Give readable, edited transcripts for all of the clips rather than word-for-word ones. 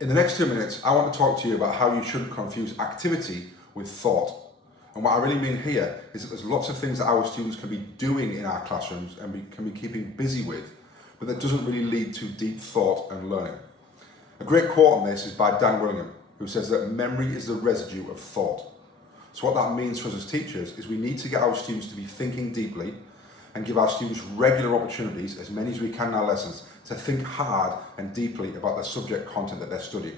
In the next 2 minutes, I want to talk to you about how you shouldn't confuse activity with thought. And what I really mean here is that there's lots of things that our students can be doing in our classrooms and we can be keeping busy with, but that doesn't really lead to deep thought and learning. A great quote on this is by Dan Willingham, who says that memory is the residue of thought. So what that means for us as teachers is we need to get our students to be thinking deeply and give our students regular opportunities, as many as we can in our lessons, to think hard and deeply about the subject content that they're studying.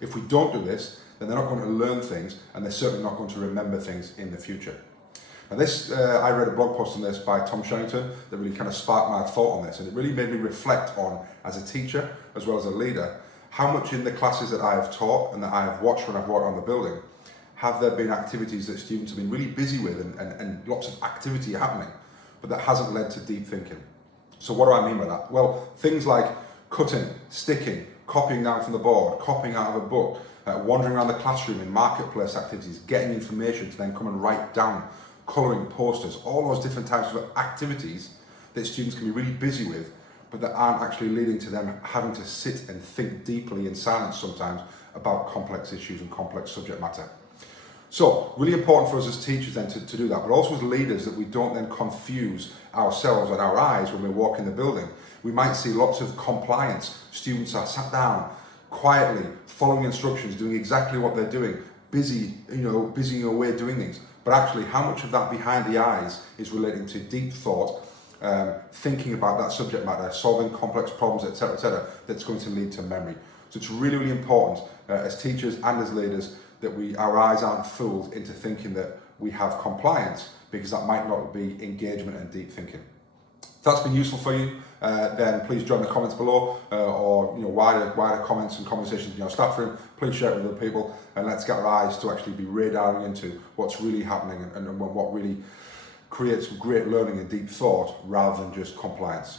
If we don't do this, then they're not going to learn things and they're certainly not going to remember things in the future. Now I read a blog post on this by Tom Sherrington that really kind of sparked my thought on this, and it really made me reflect on, as a teacher as well as a leader, how much in the classes that I have taught and that I have watched when I've walked around the building, have there been activities that students have been really busy with and lots of activity happening, but that hasn't led to deep thinking. So what do I mean by that? Well, things like cutting, sticking, copying down from the board, copying out of a book, wandering around the classroom in marketplace activities, getting information to then come and write down, colouring posters, all those different types of activities that students can be really busy with, but that aren't actually leading to them having to sit and think deeply in silence sometimes about complex issues and complex subject matter. So, really important for us as teachers then to do that, but also as leaders, that we don't then confuse ourselves and our eyes when we walk in the building. We might see lots of compliance. Students are sat down, quietly, following instructions, doing exactly what they're doing, busying away doing things. But actually, how much of that behind the eyes is relating to deep thought, thinking about that subject matter, solving complex problems, etc., that's going to lead to memory. So it's really, really important as teachers and as leaders that our eyes aren't fooled into thinking that we have compliance, because that might not be engagement and deep thinking. If that's been useful for you, then please join the comments below, or wider comments and conversations in your staff room. Please share it with other people, and let's get our eyes to actually be radaring into what's really happening and what really creates great learning and deep thought rather than just compliance.